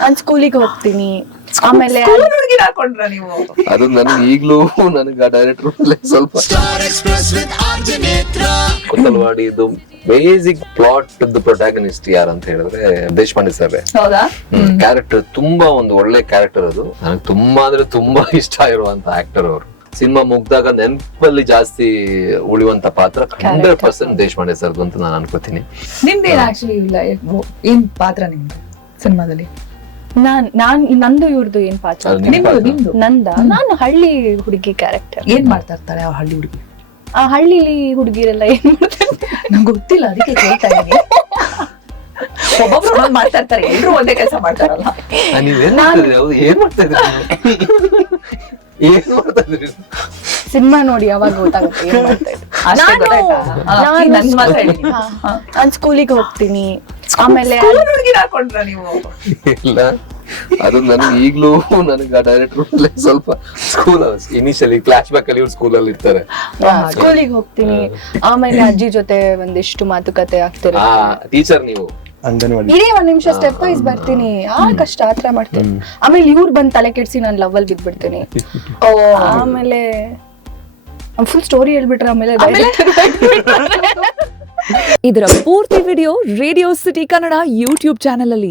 ನಾನ್ ಸ್ಕೂಲಿಗೆ ಹೋಗ್ತೀನಿ, ಆಮೇಲೆ ಹುಡುಗಿ ಹಾಕೊಂಡ್ರ ನೀವು? ಅದು ನನಗೆ ಈಗ್ಲೂ ನನಗೆ ಆ ಡೈರೆಕ್ಟರ್ ಸ್ವಲ್ಪ ಕೊತ್ತಲವಾಡಿ ಇದು ಬೇಸಿಕ್ ಪ್ಲಾಟ್ ಪ್ರೊಟ್ಯಾಗನಿಸ್ಟ್ ಯಾರು ಅಂತ ಹೇಳಿದ್ರೆ ದೇಶಪಾಂಡೆ ಸರ್. ಹೌದಾ? ಕ್ಯಾರೆಕ್ಟರ್ ತುಂಬಾ ಒಂದು ಒಳ್ಳೆ ಕ್ಯಾರೆಕ್ಟರ್. ಅದು ನನಗೆ ತುಂಬಾ ಅಂದ್ರೆ ತುಂಬಾ ಇಷ್ಟ ಇರುವಂತ ಆಕ್ಟರ್ ಅವರು. ಸಿನಿಮಾ ಮುಗ್ದಾಗ ನೆನಪಲ್ಲಿ ಜಾಸ್ತಿ ಉಳಿಯುವಂತ ಪಾತ್ರ 100% ದೇಶಪಾಂಡೆ ಸರ್ದು ಅಂತ ನಾನು ಅನ್ಕೋತೀನಿ. ನಿಮ್ದೇನ್ ಆಕ್ಚುಲಿ ಇಲ್ಲ, ಏನ್ ಪಾತ್ರ ನಿಮ್ದು ಸಿನಿಮಾದಲ್ಲಿ? ನಂದು ಇವ್ರದ್ದು ಏನ್ ಪಾತ್ರ? ಅದು ನಿಮ್ಮ ಪಾತ್ರ. ನಿಮ್ದು ನಂದ ನಾನು ಹಳ್ಳಿ ಹುಡುಗಿ ಕ್ಯಾರೆಕ್ಟರ್. ಏನ್ ಮಾಡ್ತಾ ಇರ್ತಾಳೆ ಆ ಹಳ್ಳಿ ಹುಡುಗಿ? ಆ ಹಳ್ಳಿಲಿ ಹುಡುಗಿರೆಲ್ಲ ಏನ್ ಮಾಡ್ತಾರೆ ನಂಗೆ ಗೊತ್ತಿಲ್ಲ, ಅದಕ್ಕೆ ಕೇಳ್ತಾ ಇದೀನಿ. ಒಬ್ಬೊಬ್ರು ಒಂದೊಂದ್ ಮಾಡ್ತಾ ಇರ್ತಾರೆ, ಎಲ್ರು ಒಂದೇ ಕೆಲಸ ಮಾಡ್ತಾರಲ್ಲ. ನೀವೇನ್ ಮಾಡ್ತಿದ್ರಿ? ಹೌದು, ಏನ್ ಮಾಡ್ತಾ ಇದ್ರಿ? ಏನ್ ಮಾಡ್ತಾ ಇದ್ರಿ? ಸಿನಿಮಾ ನೋಡಿ ಅವಾಗ ಗೊತ್ತಾಗುತ್ತೆ ಏನ್ ಮಾಡ್ತಾ ಇದ್ರು. ಅಷ್ಟೇ ಗೊತ್ತಾಯ್ತಾ? ಈಗ ನನ್ ಮಾತ್ರ ಹೇಳಿ. ನಾನ್ ಸ್ಕೂಲಿಗೆ ಹೋಗ್ತೀನಿ, ಆಮೇಲೆ ಹುಡುಗಿ ಹಾಕೊಂಡ್ರ ನೀವು? ಇಲ್ಲ, ಅದು ನನಗೆ ಈಗ್ಲೂ ನನಗೆ ಆ ಡೈರೆಕ್ಟರ್ ಸ್ವಲ್ಪ ಸ್ಕೂಲ್ ಇನಿಷಿಯಲಿ ಫ್ಲಾಶ್ ಬ್ಯಾಕ್ ಅಲ್ಲಿ ಇವ್ರು ಸ್ಕೂಲಲ್ಲಿ ಇರ್ತಾರೆ. ಸ್ಕೂಲಿಗೆ ಹೋಗ್ತೀನಿ, ಆಮೇಲೆ ಅಜ್ಜಿ ಜೊತೆ ಒಂದಿಷ್ಟು ಮಾತುಕತೆ ಆಗ್ತಿರ. ಟೀಚರ್ ನೀವು ಅಂಗನವಾಡಿ ಇಡೀ ಒಂದ್ ನಿಮಿಷ ಸ್ಟೆಪ್ ವೈಸ್ ಬರ್ತೀನಿ, ಕಷ್ಟ ಆತರ ಮಾಡ್ತೀನಿ. ಆಮೇಲೆ ಇವ್ರು ಬಂದ್ ತಲೆ ಕೆಡ್ಸಿ ನಾನು ಲವ್ ಅಲ್ಲಿ ಬಿದ್ಬಿಡ್ತೀನಿ. ಆಮೇಲೆ ಫುಲ್ ಸ್ಟೋರಿ ಹೇಳ್ಬಿಟ್ರೆ ಆಮೇಲೆ ಇದರ ಪೂರ್ತಿ video radio city Kannada YouTube channel ಅಲ್ಲಿ